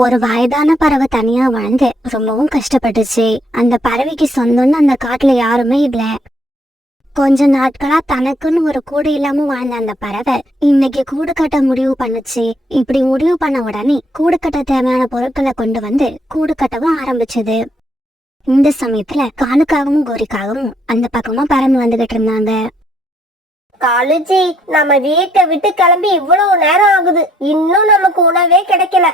ஒரு வயதான பறவை தனியா வாழ்ந்து ரொம்பவும் கஷ்டப்பட்டுச்சு. அந்த பறவைக்கு சொந்தம்னு அந்த காட்டுல யாருமே இல்ல. கொஞ்ச நாட்களா தனக்குன்னு ஒரு கூடு இல்லாம வாழ்ந்த அந்த பறவை இன்னைக்கு கூடு கட்ட முடிவு பண்ணுச்சு. இப்படி முடிவு பண்ண உடனே கூடு கட்ட தேவையான பொருட்களை கொண்டு வந்து கூடு கட்டவும் ஆரம்பிச்சது. இந்த சமயத்துல காலுக்காகவும் கோரிக்காகவும் அந்த பக்கமா பறந்து வந்துகிட்டு இருந்தாங்க. காலுஜி, நம்ம வீட்டை விட்டு கிளம்பி இவ்வளவு நேரம் ஆகுது, இன்னும் நமக்கு உணவே கிடைக்கல.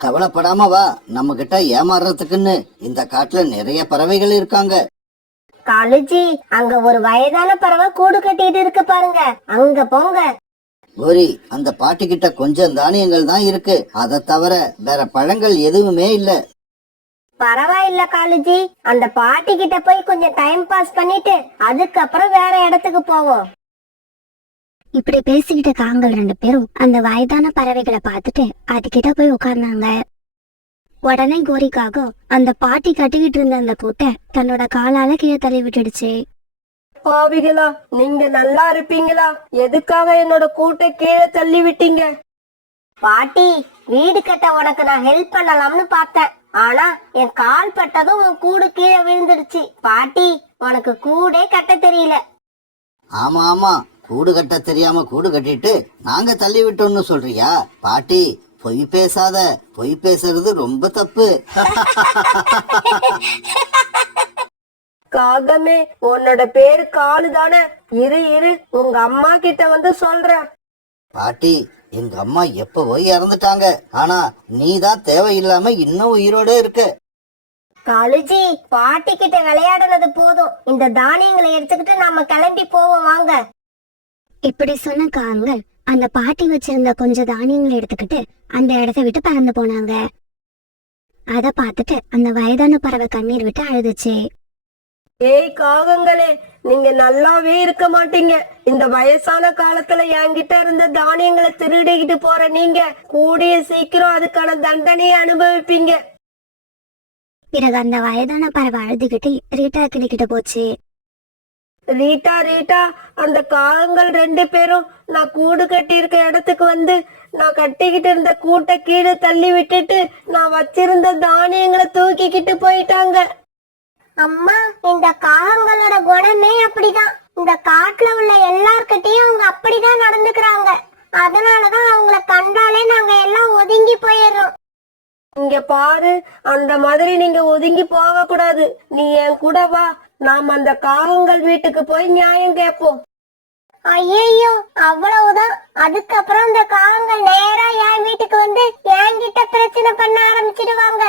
கவலைப்படாம வா, நம்ம கிட்ட ஏமாறுறதுக்குன்னு இந்த காட்டுல நிறைய பறவைகள் இருக்காங்க. காலுஜி, அங்க ஒரு வயதான பறவை கூடு கட்டிட்டு இருக்கு பாருங்க, அங்க போங்க. கோரி, அந்த பாட்டி கிட்ட கொஞ்சம் தானியங்கள் தான் இருக்கு, அதை தவிர வேற பழங்கள் எதுவுமே இல்ல. பரவாயில்ல காலுஜி, அந்த பாட்டி கிட்ட போய் கொஞ்சம் டைம் பாஸ் பண்ணிட்டு அதுக்கப்புறம் வேற இடத்துக்கு போவோம். இப்படி பேசிக்கிட்ட காங்கள் 2 பேரும் அந்த வயதான பறவைகளை பார்த்துட்டு அதுகிட்ட போய் உட்கார்ந்தாங்க. உடனே கோரிக்காக அந்த பாட்டி கட்டிக்கிட்டு இருந்த அந்த கூட்டை தன்னோட காலால கீழே தள்ளி விட்டுடுச்சு. பாவிகளா, நீங்க நல்லா இருப்பீங்களா? எதுக்காக என்னோட கூட்டை கீழே தள்ளி விட்டீங்க? பாட்டி, வீடு கட்ட உனக்கு நான் ஹெல்ப் பண்ணலாம்னு பார்த்தேன், ஆனா என் கால் பட்டதும் உன் கூடு கீழே விழுந்துடுச்சு. பாட்டி, உனக்கு கூடே கட்ட தெரியல. ஆமா ஆமா, கூடு கட்ட தெரியாம கூடு கட்டிட்டு நாங்க தள்ளி விட்டோம்னு சொல்றியா? பாட்டி, பொய் பேசாத, பொய் பேசுறது ரொம்ப தப்பு. காகமே, உன்னோட பேரு காலு தானே? இரு உங்க அம்மா கிட்ட வந்து சொல்றேன். பாட்டி, எங்க அம்மா எப்பவோ இறந்துட்டாங்க, ஆனா நீதான் தேவையில்லாம இன்னும் உயிரோட இருக்க. காலுஜி, பாட்டி கிட்ட விளையாடுனது போதும், இந்த தானியங்களை எடுத்துக்கிட்டு நாம கிளம்பி போவோம் வாங்க. இப்படி சொன்ன காங்கள் அந்த பாட்டி வச்சிருந்த கொஞ்சம் தானியங்களை எடுத்துக்கிட்டு அந்த இடத்த விட்டு பறந்து போனாங்க. அத பார்த்துட்டு அந்த வயதான பறவை கண்ணீர் விட்டு அழுதுச்சு. ஏய் காகங்களே, நீங்க நல்லாவே இருக்க மாட்டீங்க. இந்த வயசான காலத்துல என்கிட்ட இருந்த தானியங்களை திருடிக்கிட்டு போற நீங்க கூடிய சீக்கிரம் அதுக்கான தண்டனையை அனுபவிப்பீங்க. பிறகு அந்த வயதான பறவை அழுதுகிட்டு ரீட்டா கிளிக்கிட்ட போச்சு. ரீட்டா, அந்த காகங்கள் 2 பேரும் நான் கூடு கட்டி இருக்க இடத்துக்கு வந்து நான் கட்டிக்கிட்டு இருந்த கூட்டை கீழே தள்ளி விட்டுட்டு நான் வச்சிருந்த தானியங்களை தூக்கிக்கிட்டு போயிட்டாங்க. அம்மா, இந்த காகங்களோட குணமே அப்படிதான். இந்த காட்டுல உள்ள எல்லார்கிட்டயும் அவங்க அப்படிதான் நடந்துக்கிறாங்க. அதனாலதான் அவங்கள கண்டாலே நாங்க எல்லாம் ஒதுங்கி போயிடுறோம். இங்க பாரு, அந்த மாதிரி நீங்க ஒதுங்கி போக கூடாது. நீ என் கூட வா, நாம் அந்த காகங்கள் வீட்டுக்கு போய் நியாயம் கேட்போம். ஐயோ, அவ்வளவுதான். அதுக்கப்புறம் இந்த காகங்கள் நேரா என் வீட்டுக்கு வந்து என்கிட்ட பிரச்சனை பண்ண ஆரம்பிச்சிடுவாங்க.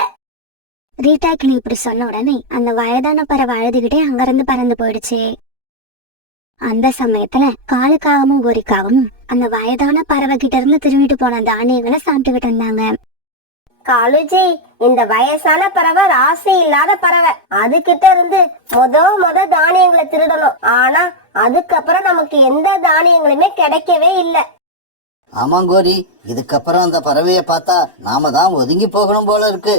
ரீட்டா கிளி இப்படி சொன்ன உடனே அந்த வயதான பறவை அழுதுகிட்டே அங்கிருந்து பறந்து போயிடுச்சு. அந்த சமயத்துல காலுக்காகவும் கோரிக்காகவும் அந்த வயதான பறவை கிட்ட இருந்து திரும்பிட்டு போன தானியங்களை சாப்பிட்டுக்கிட்டு இருந்தாங்க. காலுஜி, இந்த வயசான பறவை ராசி இல்லாத பறவை. அதுகிட்ட இருந்து முத தானியங்களை திருடணும், ஆனா அதுக்கப்புறம் நமக்கு எந்த தானியங்களுமே கிடைக்கவே இல்லை. ஆமா கோரி, இதுக்கப்புறம் அந்த பறவைய பார்த்தா நாம தான் ஒதுங்கி போகணும் போல இருக்கு.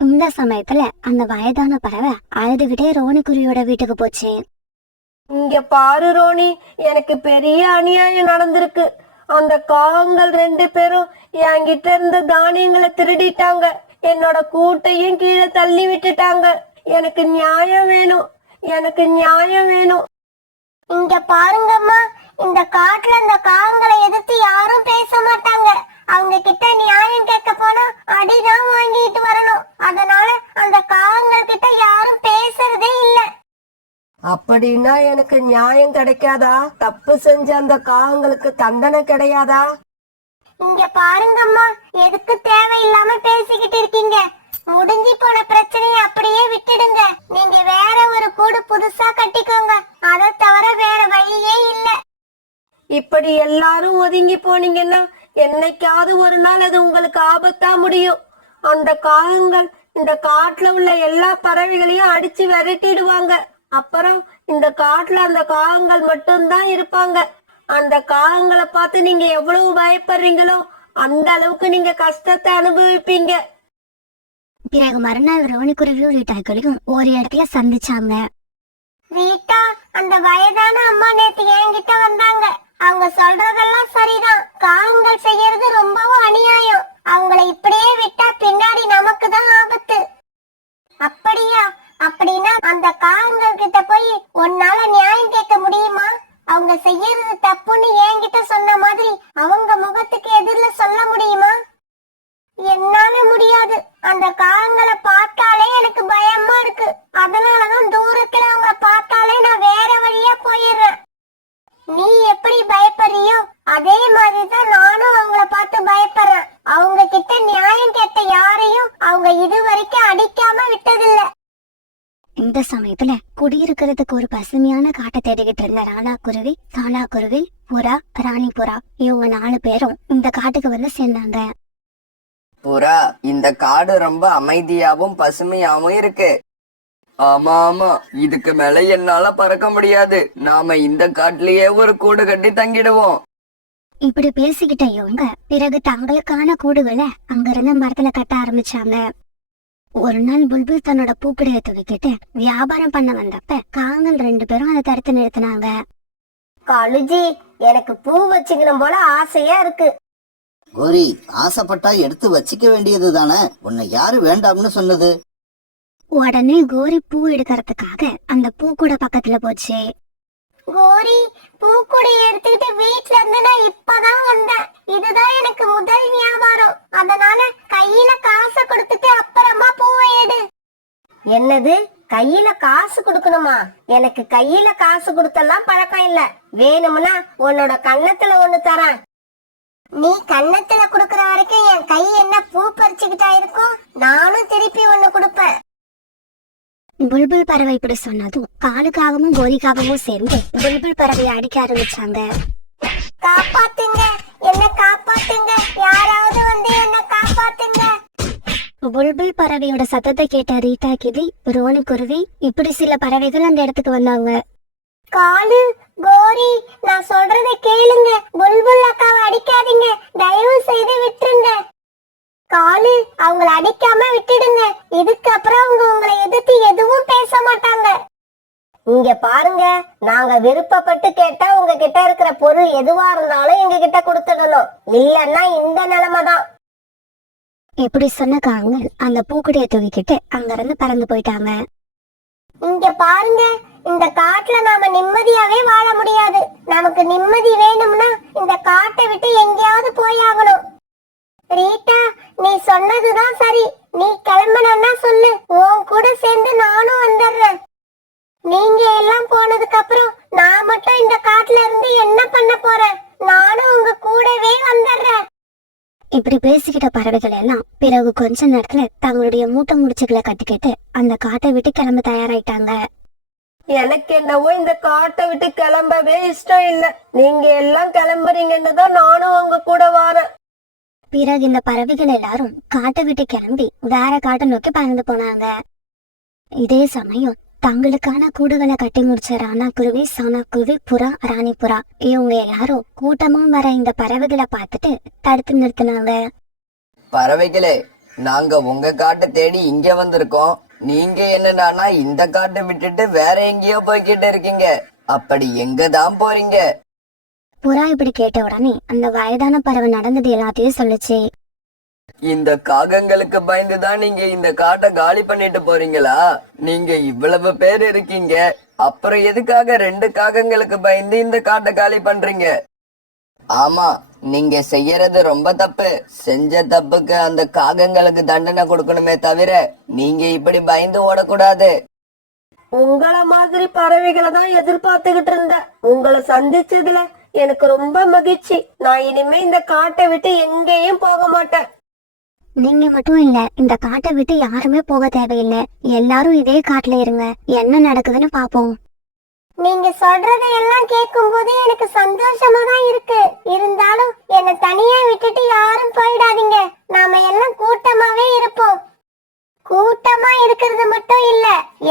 இந்த சமயத்துல அந்த வயதான பறவை அழுதுகிட்டே ரோனிக்குருவியோட வீட்டுக்கு போச்சு. இங்க பாரு ரோனி, எனக்கு பெரிய அநியாயம் நடந்திருக்கு. அந்த காகங்கள் 2 பேரும் என்கிட்ட இருந்த தானியங்களை திருடிட்டாங்க, என்னோட கூட்டையும் கீழே தள்ளி விட்டுட்டாங்க. எனக்கு நியாயம் வேணும், எனக்கு நியாயம் வேணும். இங்க பாருங்கம்மா, இந்த காட்டுல இந்த காகங்களை எதிர்த்து யாரும் பேச மாட்டாங்க. அவங்க கிட்ட நியாயம் கேட்க போனா அடிதான் வாங்கிட்டு வரணும். அதனால அந்த காகங்கள் கிட்ட யாரும் பேசுறதே இல்ல. அப்படின்னா எனக்கு நியாயம் கிடைக்காதா? தப்பு செஞ்ச அந்த காகங்களுக்கு தண்டனை கிடையாதா? இங்க பாருங்கம்மா, எதுக்கு தேவையில்லாம பேசிக்கிட்டு இருக்கீங்க? முடிஞ்சு போன பிரச்சனையை அப்படியே விட்டுடுங்க. நீங்க வேற ஒரு கூடு புதுசா கட்டிக்கோங்க, அதை தவிர வேற வழியே இல்ல. இப்படி எல்லாரும் ஒதுங்கி போனீங்கன்னா என்னைக்காவது ஒரு நாள் அது உங்களுக்கு ஆபத்தா முடியும். அந்த காகங்கள் இந்த காட்டுல உள்ள எல்லா பறவைகளையும் அடிச்சு விரட்டிடுவாங்க. அப்புறம் இந்த காட்டுல அந்த காகங்கள் மட்டும்தான் இருப்பாங்க. அந்த காகங்களை பார்த்து நீங்க எவ்வளவு பயப்படுறீங்களோ அந்த அளவுக்கு நீங்க கஷ்டத்தை அனுபவிப்பீங்க. பிறகு மறுநாள் ரோனிக்குருவியும் ரீட்டாக்குள்ளையும் ஒரு இடத்துல சந்திச்சாங்க. ரீட்டா, அந்த வயதான அம்மா நேத்து என்கிட்ட வந்தாங்க. அவங்க சொல்றதெல்லாம் சரிதான். காகங்கள் செய்யறது ரொம்பவும் அநியாயம். அவங்கள இப்படியே விட்டா வரைக்கும் அடிக்காம விட்டதில்ல. இந்த சமயத்துல குடியிருக்கிறதுக்கு ஒரு பசுமையான காட்டை தேடிக்கிட்டு இருந்த ராணா குருவி, சானா குருவி, புறா, ராணி புறா இவங்க 4 பேரும் இந்த காட்டுக்கு வந்து சேர்ந்தாங்க. புறா, இந்த காடு ரொம்ப அமைதியாவும் பசுமையாவும் இருக்கு. ஆமா ஆமா, இதுக்கு மேல என்னால பறக்க முடியாது. நாம இந்த காட்டுலயே ஒரு கூடு கட்டி தங்கிடுவோம். இப்படி பேசிக்கிட்ட இவங்க பிறகு தங்களுக்கான கூடுகளை அங்கிருந்த மரத்துல கட்ட ஆரம்பிச்சாங்க. ஒரு நாள் புல்புல் தன்னோட பூப்படைய துவைக்கிட்டு வியாபாரம் பண்ண வந்தப்ப காங்கள் 2 பேரும் அதை தடுத்து நிறுத்தினாங்க. காலுஜி, எனக்கு பூ வச்சுக்கணும் போல ஆசையா இருக்கு. கோரி, ஆசைப்பட்டா எடுத்து வச்சிக்க வேண்டியது தானே. உன்னை யாரு வேண்டாம்னு சொன்னது? உடனே கோரி பூ எடுக்கிறதுக்காக அந்த பூக்கூட பக்கத்துல போச்சு. கோரி, பூக்குடைய எடுத்துக்கிட்டு வீட்ல இருந்து நான் இப்பதான் வந்தேன். இதுதான் எனக்கு முதல் வியாபாரம். அதனால கையில காசை கொடுத்துட்டு அப்புறமா பூவை எடு. என்னது, கையில காசு கொடுக்கணுமா? எனக்கு கையில காசு கொடுத்தெல்லாம் பழக்கம் இல்ல. வேணும்னா உன்னோட கன்னத்துல ஒண்ணு தரேன். நீ கன்னத்துல குடுக்கற வரைக்கும் என் கை என்ன பூ பறிச்சுக்கிட்டா இருக்கும்? நானும் திருப்பி ஒண்ணு கொடுப்பேன். புல்புல் பறவை இப்படி சொன்னதும் காலுக்காகவும் கோரிக்காகவும் சேர்ந்து புல்புல் பறவையை அடிக்க ஆரம்பிச்சாங்க. காப்பாத்துங்க, என்ன காப்பாத்துங்க, யாராவது வந்து என்ன காப்பாத்துங்க. புல்புல் பறவையோட சத்தத்தை கேட்ட ரீட்டா கிளி, ரோனி குருவி இப்படி சில பறவைகள் அந்த இடத்துக்கு வந்தாங்க. காலு, கோரி, நான் சொல்றதை கேளுங்க. புல்புல் அக்காவை அடிக்காதீங்க, தயவு செய்து விட்டுருங்க. காலு, அவங்கள அடிக்காம விட்டுடுங்க. இதுக்கப்புறம் அவங்க உங்களை எதிர்த்து எதுவும் பேச மாட்டாங்க. இங்க பாருங்க, நாங்க விருப்பப்பட்டு கேட்டா உங்ககிட்ட இருக்கிற பொருள் எதுவா இருந்தாலும் எங்க கிட்ட கொடுத்துடணும். இல்லன்னா இந்த நிலைமை தான். இப்படி சொன்ன காங்கள் அந்த பூக்குடைய தூக்கிட்டு அங்கிருந்து பறந்து போயிட்டாங்க. இங்க பாருங்க, இந்த காட்டுல நாம நிம்மதியாவே வாழ முடியாது. நமக்கு நிம்மதி வேணும்னா இந்த காட்டை விட்டு எங்கேயாவது போயாகணும். ரீட்டா, நீ சொன்னதுதான் சரி. நீ கிளம்பணும்னா சொல்லு, உன் கூட சேர்ந்து நானும் வந்துடுறேன். நீங்க எல்லாம் போனதுக்கு அப்புறம் நான் மட்டும் இந்த காட்டுல இருந்து என்ன பண்ண போறேன்? நானும் உங்க கூடவே வந்துடுறேன். இப்படி பேசிக்கிட்ட பறவைகள் எல்லாம் பிறகு கொஞ்ச நேரத்துல தங்களுடைய மூட்டை முடிச்சுகளை கட்டிக்கிட்டு அந்த காட்டை விட்டு கிளம்ப தயாராயிட்டாங்க. எனக்கு என்னவோ இந்த காட்டை விட்டு கிளம்பவே இஷ்டம் இல்ல. நீங்க எல்லாம் கிளம்புறீங்கன்னு தான் நானும் உங்க கூட வரேன். பிறகு இந்த பறவைகள் எல்லாரும் காட்டை விட்டு கிளம்பி வேற காட்டை நோக்கி பறந்து போனாங்க. இதே சமயம் தங்களுக்கான கூடுகளை கட்டி முடிச்ச ராணா குருவி, சானா குருவி, புறா, ராணி புறா இவங்க எல்லாரும் கூட்டமா வர இந்த பறவைகளை பார்த்துட்டு தடுத்து நிறுத்தினாங்க. பறவைகளே, நாங்க உங்க காட்டை தேடி இங்க வந்திருக்கோம். நீங்க என்னடானா இந்த காட்டை விட்டுட்டு வேற எங்கேயோ போய்கிட்டு இருக்கீங்க. அப்படி எங்க தான் போறீங்க? புறா இப்படி கேட்ட உடனே அந்த வயதான பறவை நடந்தது எல்லாத்தையும் சொல்லுச்சு. இந்த காகங்களுக்கு பயந்துதான் நீங்க இந்த காட்டை காலி பண்ணிட்டு போறீங்களா? நீங்க இவ்வளவு பேர் இருக்கீங்க, அப்புறம் எதுக்காக 2 காகங்களுக்கு பயந்து இந்த காட்டை காலி பண்றீங்க? ஆமா, நீங்க செய்யறது ரொம்ப தப்பு. செஞ்ச தப்புக்கு அந்த காகங்களுக்கு தண்டனை கொடுக்கணுமே தவிர நீங்க இப்படி பயந்து ஓடக்கூடாது. உங்கள மாதிரி பறவைகளை தான் எதிர்பார்த்துக்கிட்டு இருந்தேன். உங்களை சந்திச்சதுல எனக்கு ரொம்ப மகிழ்ச்சி. நான் இனிமே இந்த காட்டை விட்டு எங்கேயும் போக மாட்டேன். நீங்க மட்டும் இல்ல, இந்த காட்டை விட்டு யாருமே போக தேவையில்லை. எல்லாரும் இதே காட்டுல இருங்க, என்ன நடக்குதுன்னு பாப்போம். நீங்க சொல்றதை எல்லாம் கேட்கும் போது எனக்கு சந்தோஷமா தான் இருக்கு. இருந்தாலும் என்ன தனியா விட்டுட்டு யாரும் போயிடாதீங்க. நாம எல்லாம் கூட்டமாவே இருப்போம். கூட்டமா இருக்கிறது மட்டும் இல்ல,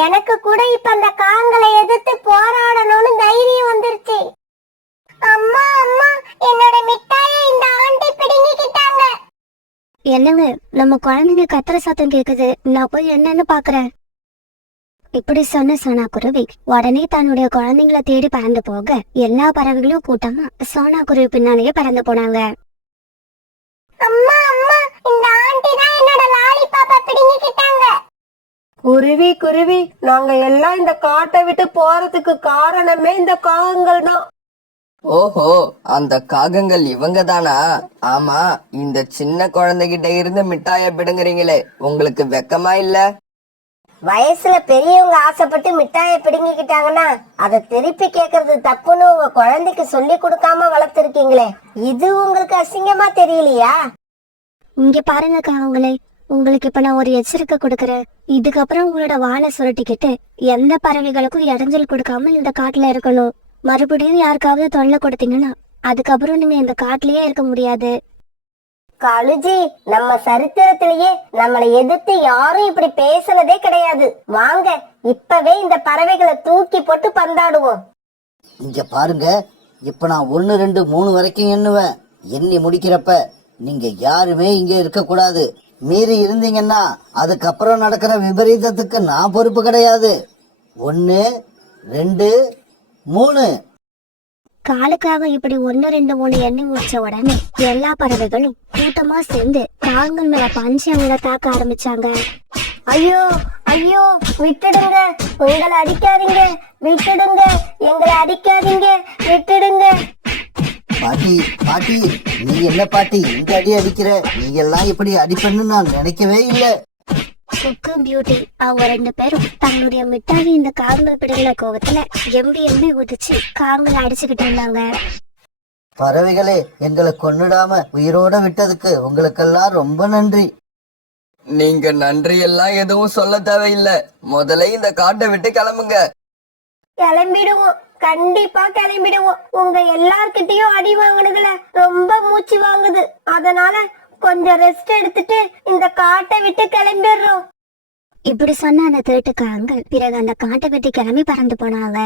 எனக்கு கூட இப்ப அந்த காங்களை எதிர்த்து போராடணும்னு தைரியம் வந்துருச்சு. அம்மா அம்மா, என்னோட மிட்டாயை இந்த ஆண்டி பிடுங்கிக்கிட்டாங்க. என்னங்க, நம்ம குழந்தைங்க கத்துற சத்தம் கேக்குது, நான் போய் என்னன்னு பாக்குறேன். இப்படி சொன்ன சோனா குருவி உடனே தன்னுடைய குழந்தைங்களை தேடி பறந்து போக எல்லா பறவைகளும் கூட்டமா சோனா குருவி பின்னாலேயே பறந்து போனாங்க. அம்மா அம்மா, இந்த ஆண்டி தான் என்னோட லாலிபாப்பை பிடுங்கிக்கிட்டாங்க. குருவி குருவி, நாங்க எல்லாம் இந்த காட்டை விட்டு போறதுக்கு காரணமே இந்த காகங்கள் தான். ஓஹோ, அந்த காகங்கள் இவங்க தானா? ஆமா, இந்த சின்ன குழந்தைகிட்ட இருந்து மிட்டாய பிடுங்குறீங்களே, உங்களுக்கு வெக்கமா இல்ல? வயசுல பெரியவங்க ஆசைப்பட்டு மிட்டாயை பிடுங்கிக்கிட்டாங்கன்னா அதை திருப்பி கேக்குறது தப்புன்னு உங்க குழந்தைக்கு சொல்லி கொடுக்காம வளர்த்திருக்கீங்களே, இது உங்களுக்கு அசிங்கமா தெரியலையா? இங்க பாருங்க காவங்களே, உங்களுக்கு இப்ப நான் ஒரு எச்சரிக்கை கொடுக்கறேன். இதுக்கப்புறம் உங்களோட வாழை சுருட்டிக்கிட்டு எந்த பறவைகளுக்கும் இடைஞ்சல் கொடுக்காம இந்த காட்டுல இருக்கணும். மறுபடியும் யாருக்காவது தொல்லை கொடுத்தீங்கன்னா அதுக்கப்புறம் நீங்க இந்த காட்டுலயே இருக்க முடியாது. காலுஜி, நம்ம சரித்திரத்திலேயே நம்மளை எதிர்த்து யாரும் இப்படி பேசுனதே கிடையாது. வாங்க இப்பவே இந்த பறவைகளை தூக்கி போட்டு பந்தாடுவோம். இங்க பாருங்க, இப்ப நான் 1 2 3 வரைக்கும் எண்ணுவேன். எண்ணி முடிக்கிறப்ப நீங்க யாருமே இங்க இருக்க கூடாது. மீறி இருந்தீங்கன்னா அதுக்கப்புறம் நடக்கிற விபரீதத்துக்கு நான் பொறுப்பு கிடையாது. 1 2 3. காலுக்காக இப்படி 1 2 3 எண்ணி முடிச்ச உடனே எல்லா பறவைகளும் கூட்டமா சேர்ந்து காகங்கள் மேல பஞ்சு அவங்கள தாக்க ஆரம்பிச்சாங்க. ஐயோ ஐயோ, விட்டுடுங்க, உங்களை அடிக்காதீங்க, விட்டுடுங்க, எங்களை அடிக்காதீங்க, விட்டுடுங்க. பாட்டி பாட்டி, நீ என்ன பாட்டி இந்த அடி அடிக்கிற? நீ எல்லாம் இப்படி அடிப்பன்னு நான் நினைக்கவே இல்லை. குக்கு பியூட்டி அவங்க 2 பேரும் தன்னுடைய மிட்டாய் இந்த காகங்கள் பிடிக்கிற கோவத்துல எம்பி ஊதிச்சு காகங்களை அடிச்சுக்கிட்டு இருந்தாங்க. பறவைகளே, எங்களை கொன்னுடாம உயிரோட விட்டதுக்கு உங்களுக்கெல்லாம் ரொம்ப நன்றி. நீங்க நன்றி எல்லாம் எதுவும் சொல்ல தேவையில்லை. முதல்ல இந்த காட்டை விட்டு கிளம்புங்க. கிளம்பிடுவோம், கண்டிப்பா கிளம்பிடுவோம். உங்க எல்லார்கிட்டயும் அடி வாங்கினதுல ரொம்ப மூச்சு வாங்குது. அதனால கொஞ்சம் ரெஸ்ட் எடுத்துட்டு இந்த காட்டை விட்டு கிளம்பிடுறோம். இப்படி சொன்ன அந்த திருட்டுக்காகங்கள் பிறகு அந்த காட்டை விட்டு கிளம்பி பறந்து போனாங்க.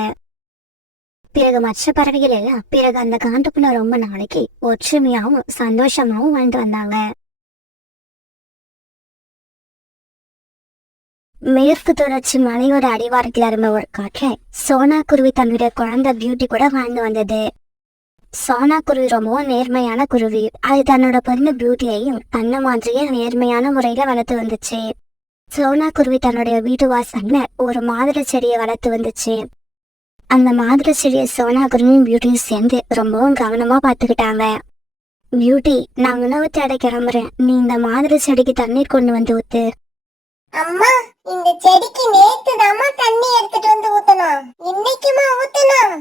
பிறகு மற்ற பறவைகள் எல்லாம் பிறகு அந்த காட்டுக்குள்ள ரொம்ப நாளைக்கு ஒற்றுமையாவும் சந்தோஷமாவும் வாழ்ந்து வந்தாங்க. மேற்கு தொடர்ச்சி மலையோட அடிவாரத்துல இருந்த ஒரு காட்டுல சோனா குருவி தன்னுடைய குழந்தை பியூட்டி கூட வாழ்ந்து வந்தது. சோனா குருவி ரொம்பவும் நேர்மையான குருவி. அது தன்னோட பொண்ணு பியூட்டியையும் தன்ன மாதிரியே நேர்மையான முறையில வளர்த்து வந்துச்சு. சோனா குருவி தன்னுடைய வீட்டு வாசல்ல ஒரு மாதுளை செடியை வளர்த்து வந்துச்சு. அந்த மாதுளை செடியை சோனா குருவியும் பியூட்டியும் சேர்ந்து ரொம்பவும் கவனமா பாத்துக்கிட்டாங்க. பியூட்டி, நான் உணவு தேட கிளம்புறேன், நீ இந்த மாதுளை செடிக்கு தண்ணீர் கொண்டு வந்து ஊத்து. அம்மா, இந்த செடிக்கு நேத்து தாமா தண்ணி எடுத்துட்டு வந்து ஊத்தணும், இன்னைக்குமா ஊத்தணும்?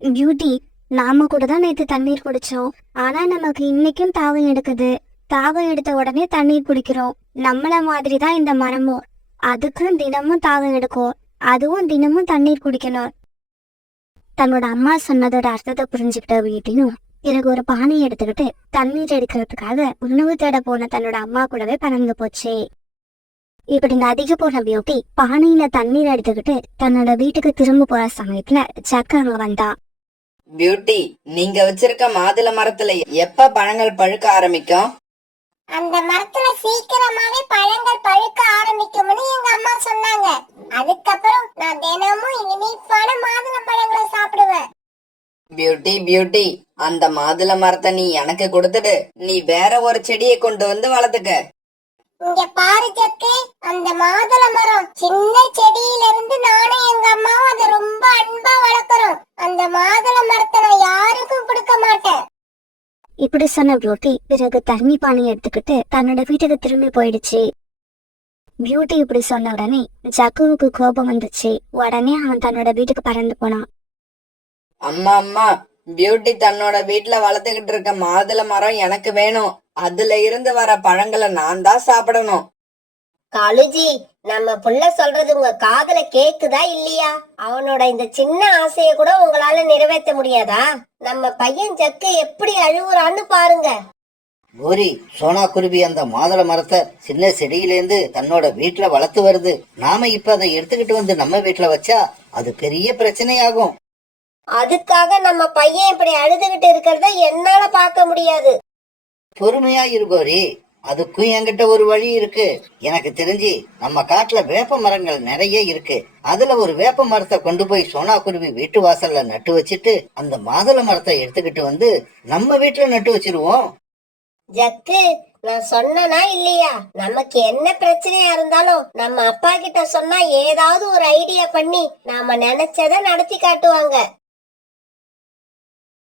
பியூட்டி, நாம கூட தான் நேத்து தண்ணீர் குடிச்சோம். ஆனா நமக்கு இன்னைக்கும் தாகம் எடுக்குது. தாகம் எடுத்த உடனே தண்ணீர் குடிக்கிறோம். நம்மள மாதிரி தான் இந்த மரமும். அதுக்கும் தினமும் தாகம் எடுக்கும். அதுவும் தினமும் தண்ணீர் குடிக்கணும். தன்னோட அம்மா சொன்னதோட அர்த்தத்தை புரிஞ்சுக்கிட்ட வீட்டையும் பிறகு ஒரு பானையை எடுத்துக்கிட்டு தண்ணீர் எடுக்கிறதுக்காக உணவு தேட போன தன்னோட அம்மா கூடவே பறந்து போச்சு. இப்படி நதிக்கு போன பியூட்டி பானையில தண்ணீர் எடுத்துக்கிட்டு தன்னோட வீட்டுக்கு திரும்ப போற சமயத்துல ஜக்கு அங்க வந்தா. பியூட்டி, நீங்க வச்சிருக்க மாதுளை மரத்துல எப்ப பழங்கள் பழுக்க ஆரம்பிக்கும்? அந்த மரத்துல சீக்கிரமாவே பழங்கள் பழுக்க ஆரம்பிக்கும்னு எங்க அம்மா சொன்னாங்க. அதுக்கப்புறம் நான் தினமும் இனிப்பான மாதுளை பழங்களை சாப்பிடுவேன். பியூட்டி பியூட்டி, அந்த மாதுளை மரத்தை நீ எனக்கு கொடுத்துட்டு நீ வேற ஒரு செடியை கொண்டு வந்து வளர்த்துக்க. இங்க பாரு ஜக்கு, அந்த மாதுளை மரம் சின்ன செடியில இருந்து நானும் எங்க அம்மாவும் அதை ரொம்ப அன்பா வளர்க்கிறோம். அந்த மாதுளை மரத்தை நான் யாருக்கும் கொடுக்க மாட்டேன். இப்படி சொன்ன பியூட்டி பிறகு தண்ணி பானையை எடுத்துக்கிட்டு தன்னோட வீட்டுக்கு திரும்பி போயிடுச்சு. பியூட்டி இப்படி சொன்ன உடனே ஜக்குவுக்கு கோபம் வந்துச்சு. உடனே அவன் தன்னோட வீட்டுக்கு பறந்து போனான். அம்மா அம்மா, பியூட்டி தன்னோட வீட்டுல வளர்த்துக்கிட்டு இருக்க மாதுளை மரம் எனக்கு வேணும். அதுல இருந்து வர பழங்களை நான் தான் சாப்பிடணும். காலுஜி, நம்ம புள்ள சொல்றது உங்க காதுல கேக்குதா இல்லையா? அவனோட இந்த சின்ன ஆசைய கூட உங்களால நிறைவேற்ற முடியாதா? நம்ம பையன் ஜக்கு எப்படி அழுகுறான்னு பாருங்க. பூரி, சோனா குருவி அந்த மாதுளை மரத்தை சின்ன செடியிலேருந்து தன்னோட வீட்டுல வளர்த்து வருது. நாம இப்ப அதை எடுத்துக்கிட்டு வந்து நம்ம வீட்டுல வச்சா அது பெரிய பிரச்சனையாகும். அதுக்காக நம்ம பையன் இப்படி அழுதுகிட்டு இருக்கிறத என்னால பார்க்க முடியாது. பொறுமையா இருக்கோரி, அதுக்கும் என்கிட்ட ஒரு வழி இருக்கு. எனக்கு தெரிஞ்சு நம்ம காட்டுல வேப்ப மரங்கள் நிறைய இருக்கு. அதுல ஒரு வேப்ப மரத்தை கொண்டு போய் சோனா குருவி வீட்டு வாசல்ல நட்டு வச்சுட்டு அந்த மாதுளை மரத்தை எடுத்துக்கிட்டு வந்து நம்ம வீட்டுல நட்டு வச்சிருவோம். ஜக்கு, நான் சொன்னனா இல்லையா? நமக்கு என்ன பிரச்சனையா இருந்தாலும் நம்ம அப்பா கிட்ட சொன்னா ஏதாவது ஒரு ஐடியா பண்ணி நாம நினைச்சத நடத்தி காட்டுவாங்க.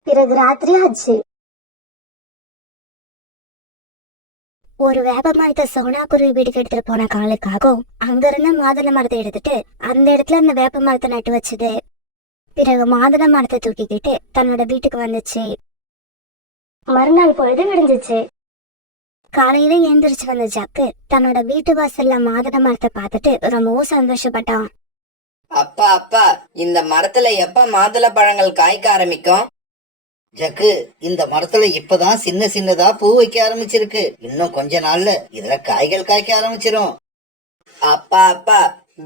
பிறகு ராத்திரி ஆச்சு. ஒரு வேப்ப மரத்தை சோனா குருவி வீட்டுக்கு எடுத்துட்டு போன காலுக்காகவும் அங்க இருந்த மாதுளை மரத்தை எடுத்துட்டு அந்த இடத்துல அந்த வேப்ப மரத்தை நட்டு வச்சுது. பிறகு மாதுளை மரத்தை தூக்கிக்கிட்டு தன்னோட வீட்டுக்கு வந்துச்சு. மறுநாள் பொழுது விடிஞ்சிச்சு. காலையில எழுந்திரிச்சு வந்த ஜக்கு தன்னோட வீட்டு வாசல்ல மாதுளை மரத்தை பார்த்துட்டு ரொம்பவும் சந்தோஷப்பட்டான். அப்பா அப்பா, இந்த மரத்துல எப்ப மாதுளை பழங்கள் காய்க்க ஆரம்பிக்கும்? ஜக்கு, இந்த மரத்துல இப்பதான் சின்ன சின்னதா பூ வைக்க ஆரம்பிச்சிருக்கு. இன்னும் கொஞ்ச நாள்ல இதுல காய்கள் காய்க்க ஆரம்பிச்சிரும். அப்பா அப்பா,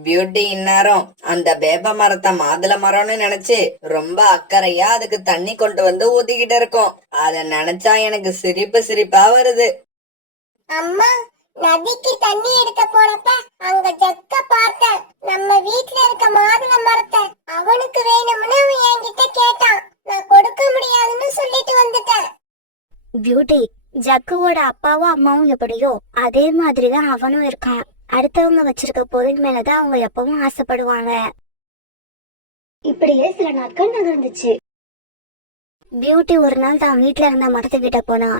பியூட்டி இந்நேரம் அந்த வேப்ப மரத்தை மாதுளை மரம்னு நினைச்சு ரொம்ப அக்கறையா அதுக்கு தண்ணி கொண்டு வந்து ஊத்திக்கிட்டு இருக்கோம். அத நினைச்சா எனக்கு சிரிப்பா வருது. அம்மா, நதிக்கு தண்ணி எடுக்க போனப்ப அங்க ஜக்க பார்த்தேன். நம்ம வீட்ல இருக்க மாதுளை மரத்தை அவனுக்கு வேணும்னு அவன் என்கிட்ட கேட்டான். நான் கொடுக்க முடியாதுன்னு சொல்லிட்டு வந்துட்டேன். பியூட்டி, ஜக்குவோட அப்பாவும் அம்மாவும் எப்படியோ அதே மாதிரிதான் அவனும் இருக்கான். அடுத்தவங்க வச்சிருக்க பொருள் மேலதான் அவங்க எப்பவும் ஆசைப்படுவாங்க. இப்படியே சில நாட்கள் நகர்ந்துச்சு. பியூட்டி ஒரு நாள் தான் வீட்டுல இருந்த மரத்துக்கிட்ட போனா.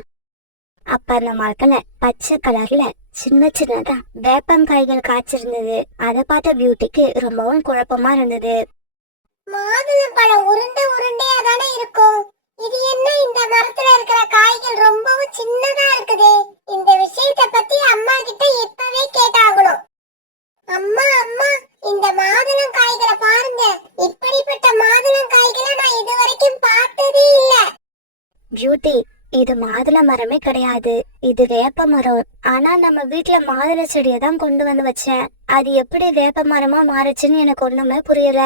அப்ப அந்த மரத்துல பச்சை கலர்ல சின்ன சின்னதா வேப்பங்காய்கள் காய்ச்சிருந்தது. அதை பார்த்த பியூட்டிக்கு ரொம்பவும் குழப்பமா இருந்தது. மாதுளை பழம் உருண்டையா தானே இருக்கும். இது என்ன இந்த மரத்துல இருக்கிற காய்கள் ரொம்பவும் சின்னதா இருக்குதே. இந்த விஷயத்த பத்தி அம்மா கிட்ட இப்பவே கேட்டாகணும். அம்மா அம்மா, இந்த மாதுளம் காய்களை பாருங்க. இப்படிப்பட்ட மாதுளம் காய்களை நான் இதுவரைக்கும் பார்த்ததே இல்ல. பியூட்டி, இது மாதுளை மரமே கிடையாது, இது வேப்ப மரம். ஆனா நம்ம வீட்டுல மாதுளை செடியை தான் கொண்டு வந்து வச்சேன். அது எப்படி வேப்ப மரமா மாறுச்சுன்னு எனக்கு ஒண்ணுமே புரியல.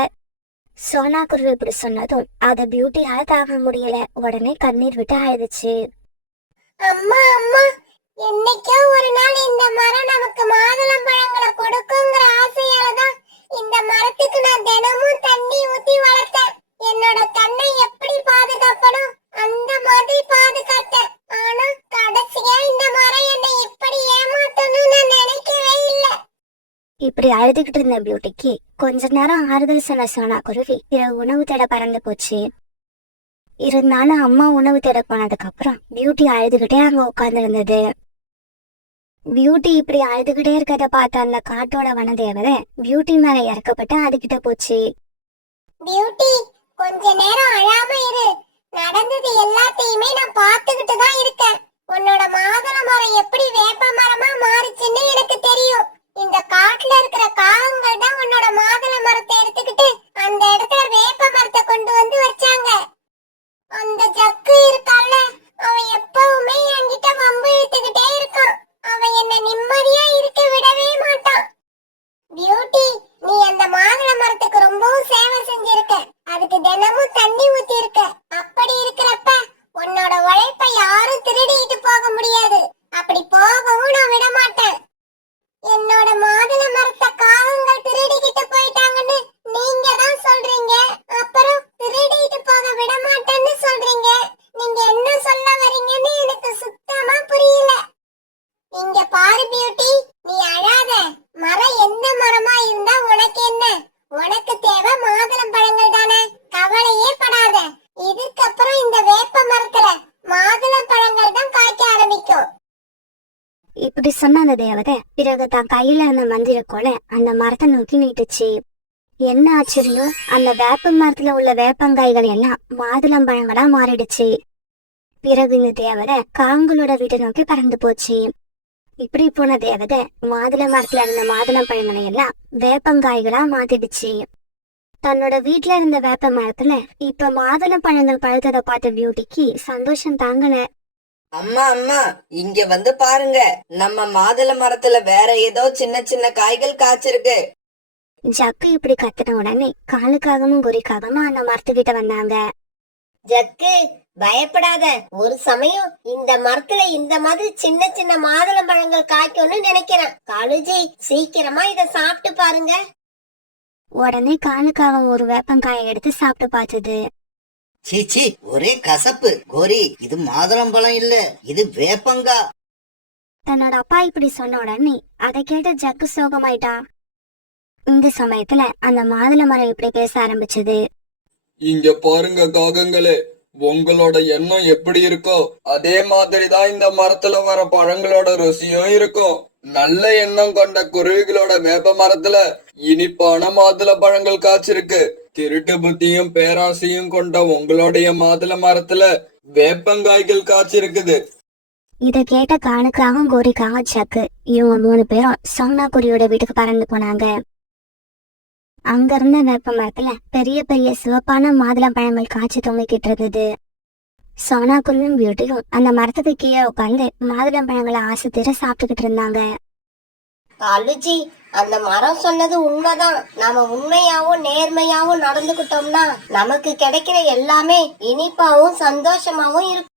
சோனா குருவி இப்படி சொன்னதும் அத பியூட்டியால தாங்க முடியல. உடனே கண்ணீர் விட்டு அழுதுச்சு. அம்மா அம்மா, என்னைக்கோ ஒரு நாள் இந்த மரம் நமக்கு மாதுளம் பழங்களை கொடுக்குங்கிற ஆசையால தான் இந்த மரத்துக்கு நான் தினமும் தண்ணி ஊத்தி வளர்த்தேன். என்னோட கண்ணை எப்படி பாதுகாப்பனும் அந்த மாதிரி பாதுகாத்தேன். ஆனா கடைசியா இந்த மரம் என்னை இப்படி ஏமாத்தணும்னு நான் நினைக்கவே இல்லை. இப்படி அழுதுகிட்டு இருந்த பியூட்டிக்கு கொஞ்ச நேரம் ஆறுதல் சொன்ன சோனா குருவி இரவு உணவு தேட பறந்து போச்சு. இருந்தாலும் அம்மா உணவு தேட போனதுக்கு அப்புறம் பியூட்டி அழுதுகிட்டே அங்க உட்கார்ந்து இருந்தது. பியூட்டி இப்படி அழுதுகிட்டே இருக்கிறத பார்த்த அந்த காட்டோட வனதேவதை பியூட்டி மேல இறக்கப்பட்டு அதுகிட்ட போச்சு. பியூட்டி, கொஞ்ச நேரம் அழாம இரு. நடந்தது எல்லாத்தையுமே நான் பார்த்துக்கிட்டு தான் இருக்கேன். உன்னோட மாதுளை மரம் எப்படி வேப்ப மரமா மாறுச்சுன்னு எனக்கு தெரியும். இந்த காட்டுல இருக்கிற காகங்கள் தான் உன்னோட மாதுளை மரத்தை எடுத்துக்கிட்டு அந்த இடத்துல வேப்ப மரத்தை கொண்டு வந்து வச்சாங்க. அந்த ஜக்கு இருக்கால, அவன் எப்பவுமே என்கிட்ட வம்பு இழுத்துக்கிட்டே இருக்கான். அவன் என்ன நிம்மதியா இருக்க விடவே மாட்டான். பியூட்டி, நீ அந்த மாதுளை மரத்துக்கு ரொம்பவும் சேவை செஞ்சிருக்க. அதுக்கு தினமும் தண்ணி ஊத்தி இருக்க. அப்படி இருக்கிறப்ப உன்னோட உழைப்பை யாரும் திருடிட்டு போக முடியாது. அப்படி போகவும் நான் விட மாட்டேன். என்னோட மாதுளை மரத்தை காகங்கள் திருடிக்கிட்டு போயிட்டாங்கன்னு நீங்க தான் சொல்றீங்க. அப்புறம் திருடிட்டு போக விட மாட்டேன்னு சொல்றீங்க. நீங்க என்ன சொல்ல வரீங்கன்னு எனக்கு சுத்தமா புரியல. இங்க பாரு பியூட்டி, நீ அழாத. மரம் எந்த மரமா இருந்தா உனக்கு என்ன? உனக்கு தேவை மாதுளம் பழங்கள் தானே. கவலையே படாத. இதுக்கப்புறம் இந்த வேப்ப மரத்துல மாதுளம் பழங்கள் தான் காய்க்க ஆரம்பிக்கும். இப்படி சொன்ன அந்த தேவதை பிறகு தான் கையில இருந்த மந்திர கோலை அந்த மரத்தை நோக்கி நீட்டுச்சு. என்ன ஆச்சரியம், அந்த வேப்ப மரத்துல உள்ள வேப்பங்காய்கள் எல்லாம் மாதுளம் பழங்களா மாறிடுச்சு. பிறகு இந்த தேவதை காங்களோட வீட்டை நோக்கி பறந்து போச்சு. இப்படி போன தேவதை மாதுளை மரத்துல இருந்த மாதுளம் பழங்களை எல்லாம் வேப்பங்காய்களா மாத்திடுச்சு. தன்னோட வீட்டுல இருந்த வேப்ப மரத்துல இப்ப மாதுளம் பழங்கள் பழுத்ததை பார்த்த பியூட்டிக்கு சந்தோஷம் தாங்கல. அம்மா அம்மா, இங்க வந்து பாருங்க. நம்ம மாதுளை மரத்துல வேற ஏதோ சின்ன சின்ன காய்கள் காய்ச்சிருக்கு. ஜக்கு இப்படி கத்துன உடனே காலுக்காகவும் குறிக்காகவும் அந்த மரத்துக்கிட்ட வந்தாங்க. ஜக்கு, பயப்படாத. ஒரு சமயம் இந்த மரத்துல இந்த மாதிரி சின்ன சின்ன மாதுளம் பழங்கள் காய்க்கும்னு நினைக்கிறேன். காலுஜி, சீக்கிரமா இத சாப்பிட்டு பாருங்க. உடனே காலுக்காக ஒரு வேப்பங்காயை எடுத்து சாப்பிட்டு பார்த்தது. சீச்சி, ஒரே கசப்பு. கோரி, இது மாதுளம்பழம் இல்ல, இது வேப்பங்கா. தன்னோட அப்பா இப்படி சொன்ன உடனே அதை கேட்ட ஜக்கு சோகமாயிட்டா. இந்த சமயத்துல அந்த மாதுளை மரம் இப்படி பேச ஆரம்பிச்சது. இங்க பாருங்க காகங்களே, உங்களோட எண்ணம் எப்படி இருக்கோ அதே மாதிரிதான் இந்த மரத்துல வர பழங்களோட ருசியும் இருக்கும். நல்ல எண்ணம் கொண்ட குருவிகளோட வேப்ப மரத்துல இனிப்பான மாதுளை பழங்கள் காய்ச்சிருக்கு. திருட்டு புத்தியும் பேராசையும் கொண்ட உங்களுடைய மாதுளை மரத்துல வேப்பங்காய்கள் காய்ச்சிருக்குது. இத கேட்ட காணுக்காகவும் கோரிக்காகவும் சக்கு இவங்க 3 பேரும் சோனா குருவியோட வீட்டுக்கு பறந்து போனாங்க. அங்க இருந்த வேப்ப மரத்துல பெரிய பெரிய சிவப்பான மாதுளம்பழங்கள் காய்ச்சி தொங்கிக்கிட்டு இருந்தது. சோனா குருவியும் பியூட்டியும் அந்த மரத்துக்கு கீழே உட்காந்து மாதுளம்பழங்களை ஆசை தீர சாப்பிட்டுக்கிட்டு இருந்தாங்க. அழுஜி, அந்த மரம் சொன்னது உண்மைதான். நாம உண்மையாவும் நேர்மையாவும் நடந்துகிட்டோம்னா நமக்கு கிடைக்கிற எல்லாமே இனிப்பாவும் சந்தோஷமாவும் இருக்கும்.